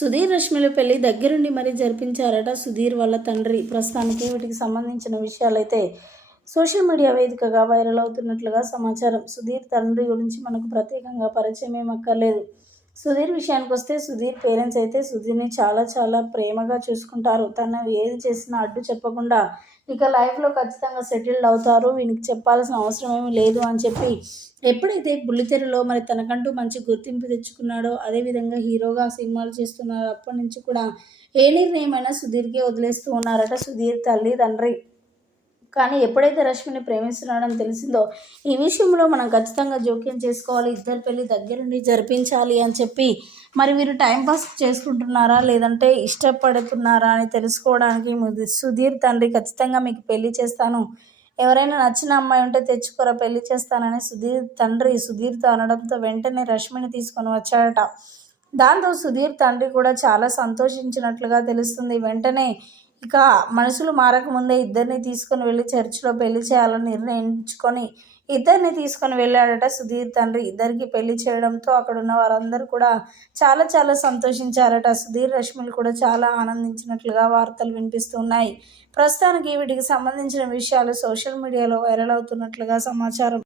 సుధీర్ రష్మిల పెళ్ళి దగ్గరుండి మరీ జరిపించారట సుధీర్ వాళ్ళ తండ్రి. ప్రస్తుతానికి వీటికి సంబంధించిన విషయాలైతే సోషల్ మీడియా వేదికగా వైరల్ అవుతున్నట్లుగా సమాచారం. సుధీర్ తండ్రి గురించి మనకు ప్రత్యేకంగా పరిచయం ఏమక్కర్లేదు సుధీర్ విషయానికి వస్తే సుధీర్ పేరెంట్స్ అయితే సుధీర్ని చాలా చాలా ప్రేమగా చూసుకుంటారు. తను ఏది చేసినా అడ్డు చెప్పకుండా ఇక లైఫ్లో ఖచ్చితంగా సెటిల్డ్ అవుతారు. వీనికి చెప్పాల్సిన అవసరం ఏమీ లేదు అని చెప్పి ఎప్పుడైతే బుల్లితెరలో మరి తనకంటూ మంచి గుర్తింపు తెచ్చుకున్నాడో అదేవిధంగా హీరోగా సినిమాలు చేస్తున్నారు. అప్పటి నుంచి కూడా ఏ నిర్ణయమైనా సుధీర్కే వదిలేస్తూ ఉన్నారట సుధీర్ తల్లి తండ్రి. కానీ ఎప్పుడైతే రష్మిని ప్రేమిస్తున్నాడని తెలిసిందో ఈ విషయంలో మనం ఖచ్చితంగా జోక్యం చేసుకోవాలి. ఇద్దరు పెళ్ళి దగ్గరుండి జరిపించాలి అని చెప్పి మరి వీరు టైంపాస్ చేసుకుంటున్నారా? లేదంటే ఇష్టపడుతున్నారా అని తెలుసుకోవడానికి సుధీర్ తండ్రి ఖచ్చితంగా మీకు పెళ్ళి చేస్తాను. ఎవరైనా నచ్చిన అమ్మాయి ఉంటే తెచ్చుకోరా పెళ్ళి చేస్తానని సుధీర్ తండ్రి సుధీర్తో అనడంతో వెంటనే రష్మిని తీసుకొని వచ్చాడట. దాంతో సుధీర్ తండ్రి కూడా చాలా సంతోషించినట్లుగా తెలుస్తుంది. వెంటనే ఇక మనసులు మారకముందే ఇద్దరిని తీసుకొని వెళ్ళి చర్చిలో పెళ్ళి చేయాలని నిర్ణయించుకొని ఇద్దరిని తీసుకొని వెళ్ళాడట సుధీర్ తండ్రి. ఇద్దరికి పెళ్ళి చేయడంతో అక్కడ ఉన్న వారందరూ కూడా చాలా చాలా సంతోషించారట. సుధీర్ రష్మిలు కూడా చాలా ఆనందించినట్లుగా వార్తలు వినిపిస్తున్నాయి. ప్రస్తుతానికి వీటికి సంబంధించిన విషయాలు సోషల్ మీడియాలో వైరల్ అవుతున్నట్లుగా సమాచారం.